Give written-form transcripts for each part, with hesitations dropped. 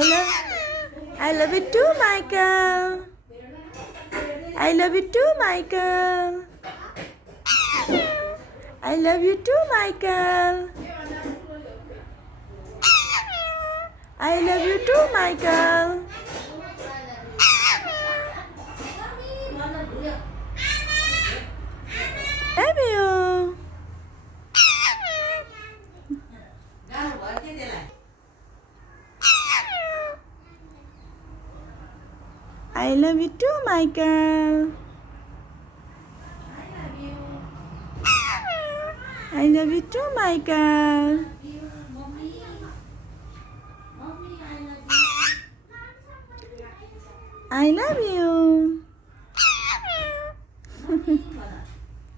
I love you too, Michael. I love you too, Michael. I love you too, Michael. I love you too, Michael. Love you. I love you too, Michael. I love you too, Michael. I love you.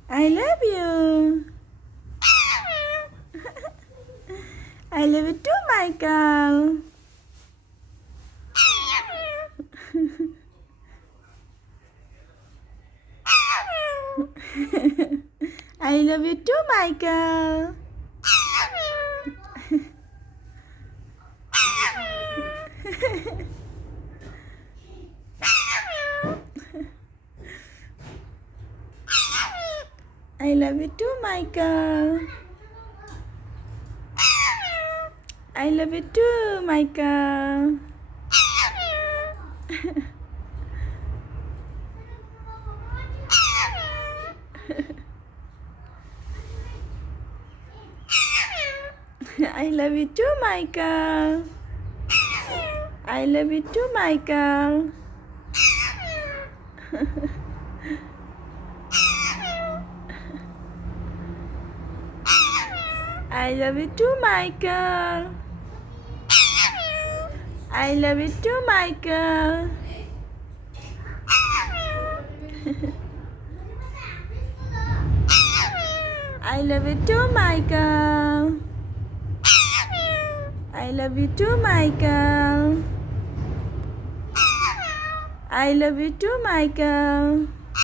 I love you. I love you too, Michael. I love you too, Michael. I love you too, Michael. I love you too, Michael. I love you too, Michael. I love you too, Michael. I love you too, Michael. I love you too, Michael. I love you too, Michael. I love you too, Michael. I love you too, Michael.